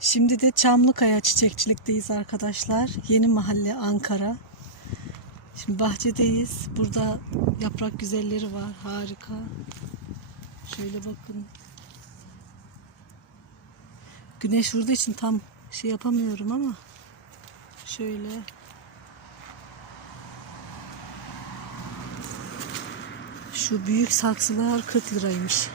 Şimdi de Çamlıkaya Çiçekçilik'teyiz arkadaşlar. Yeni mahalle Ankara. Şimdi bahçedeyiz. Burada yaprak güzelleri var. Harika. Şöyle bakın. Güneş vurduğu için tam şey yapamıyorum ama şöyle şu büyük saksılar 40 liraymış.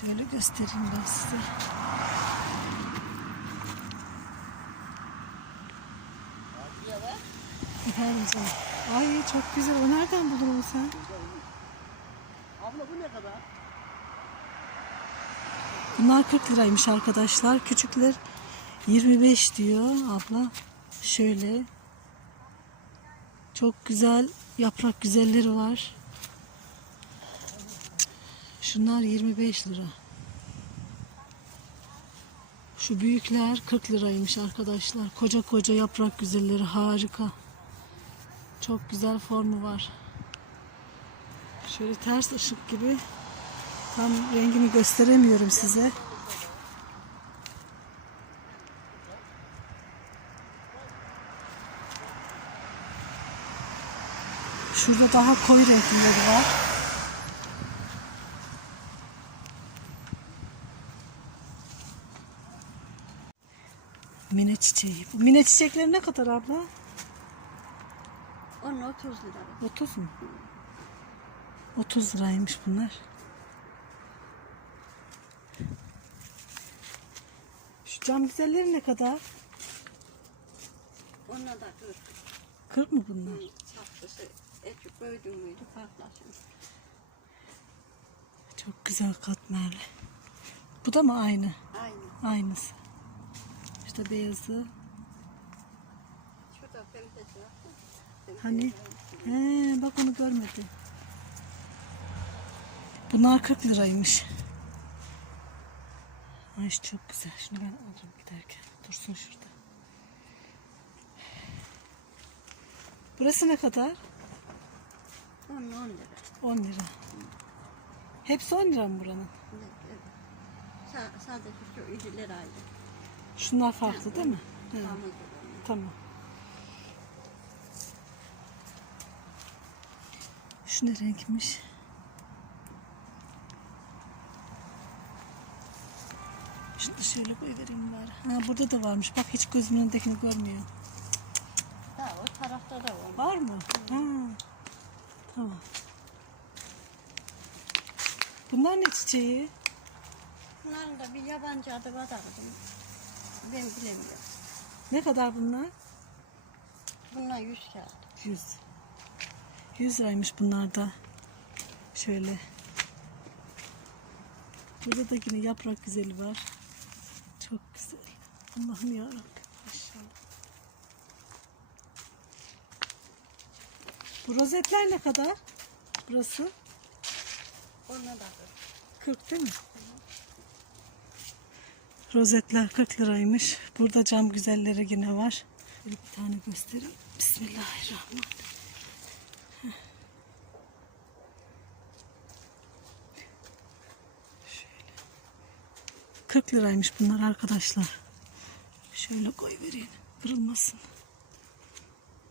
Şöyle göstereyim ben size. Efendim canım. Ay çok güzel. O nereden buldun onu sen? Abla bu ne kadar? Bunlar 40 liraymış arkadaşlar. Küçükler 25 diyor abla. Şöyle. Çok güzel yaprak güzelleri var. Şunlar 25 lira. Şu büyükler 40 liraymış arkadaşlar. Koca koca yaprak güzelleri harika. Çok güzel formu var. Şöyle ters ışık gibi Tam rengini gösteremiyorum size. Şurada daha koyu renkleri var. Mine çiçeği. Bu mine çiçekleri ne kadar abla? Onun 30 lira. 30 mu? 30 liraymış bunlar. Şu cam güzelleri ne kadar? Ona da 40. 40 mı bunlar? Ekip. Çok güzel katmerli. Bu da mı aynı? Aynı. Aynısı. İşte beyazı. Hani? He, bak onu görmedi. Bunlar 40 liraymış. Ay çok güzel. Şunu ben alırım giderken. Dursun şurada. Burası ne kadar? Onun 10 lira. 10 lira. Hepsi 10 lira mı buranın? Evet, evet. Sa- sadece şu iriler ayrı. Şunlar farklı değil mi? He, Tamam. tamam. Şu ne renkmiş? Şunu şöyle koyvereyim bari. Ha burada da varmış. Bak hiç gözümün önündekini görmüyor. Daha o tarafta da var. Var mı? Ha. Tamam. Bunlar ne çiçeği? Bunların da bir yabancı adı var ben bilemiyorum. Ne kadar bunlar? Bunlar 100 kağıt. 100. 100 liraymış bunlar da. Şöyle. Burada da yine yaprak güzeli var. Çok güzel. Allah'ım yarabbim. Maşallah. Bu rozetler ne kadar? Burası Ona da 40 değil mi? Rozetler 40 liraymış. Burada cam güzelleri yine var. Bir tane göstereyim. Bismillahirrahmanirrahim. 40 liraymış bunlar arkadaşlar. Şöyle koy vereyim. Kırılmasın.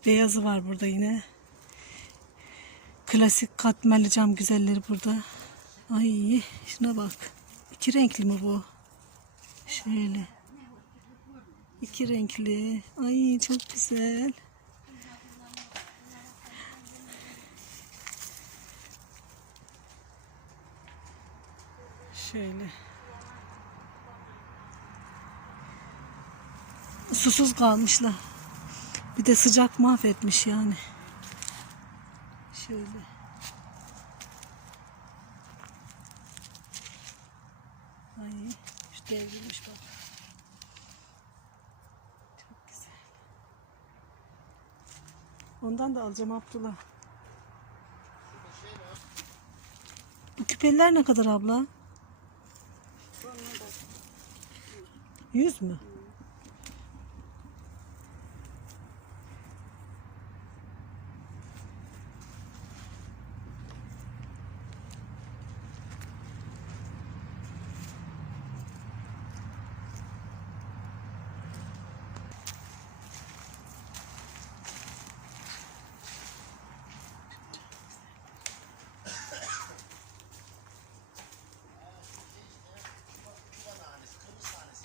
Beyazı var burada yine. Klasik katmerli cam güzelleri burada. Ay şuna bak. İki renkli mi bu? Şöyle. İki renkli. Ay çok güzel. Şöyle. Susuz kalmışlar. Bir de sıcak mahvetmiş yani. Şöyle. Ay devrilmiş bak. Çok güzel. Ondan da alacağım Abdullah. Bu küpeler ne kadar abla? Yüz mü?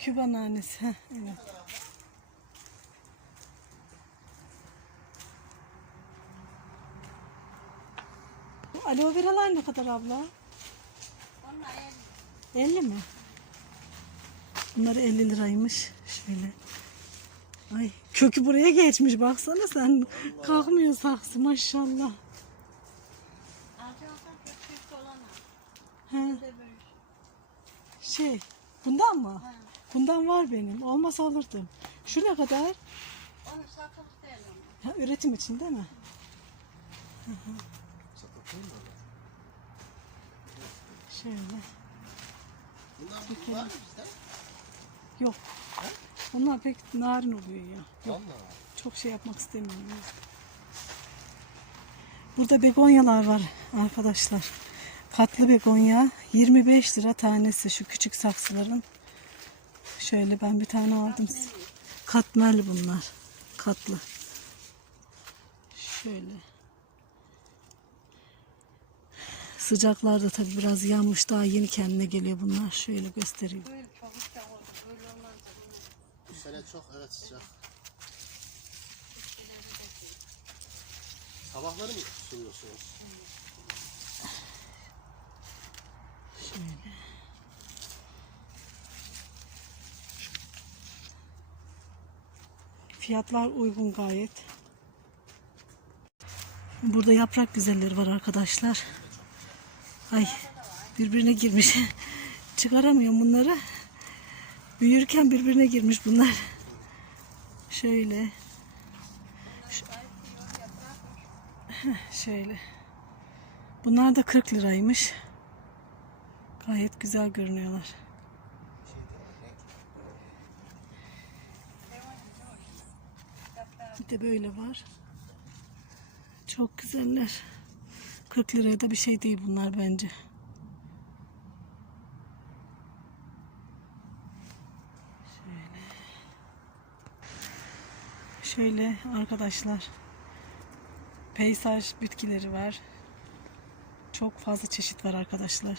Küba nanesi. Evet. Aloe veralar ne kadar abla? Onlar el 50 mi? Bunlar 50 liraymış. Şöyle. Ay kökü buraya geçmiş baksana sen. Kalkmıyor saksı maşallah. He, şey bundan mı? Ha. Bundan var benim. Olmasa alırdım. Şu ne kadar? Onu satılık değil ama. Ha, üretim için değil mi? Şöyle. Bunlar bir var mı bizde? Yok. Onlar pek narin oluyor ya. Yok. Valla. Çok şey yapmak istemiyorum. Burada begonyalar var arkadaşlar. Katlı begonya 25 lira tanesi şu küçük saksıların. Şöyle ben bir tane aldım. Katmerli bunlar. Katlı. Şöyle. Sıcaklarda tabi biraz yanmış daha yeni kendine geliyor bunlar. Şöyle göstereyim. Bu sene çok evet sıcak. Sabahları mı suluyorsunuz? Fiyatlar uygun gayet. Burada yaprak güzelleri var arkadaşlar. Ay birbirine girmiş. Çıkaramıyorum bunları. Büyürken birbirine girmiş bunlar. Şöyle. Şöyle. Bunlar da 40 liraymış. Gayet güzel görünüyorlar. Bir de böyle var. Çok güzeller. 40 liraya da bir şey değil bunlar bence. Şöyle. Şöyle arkadaşlar. Peysaj bitkileri var. Çok fazla çeşit var arkadaşlar.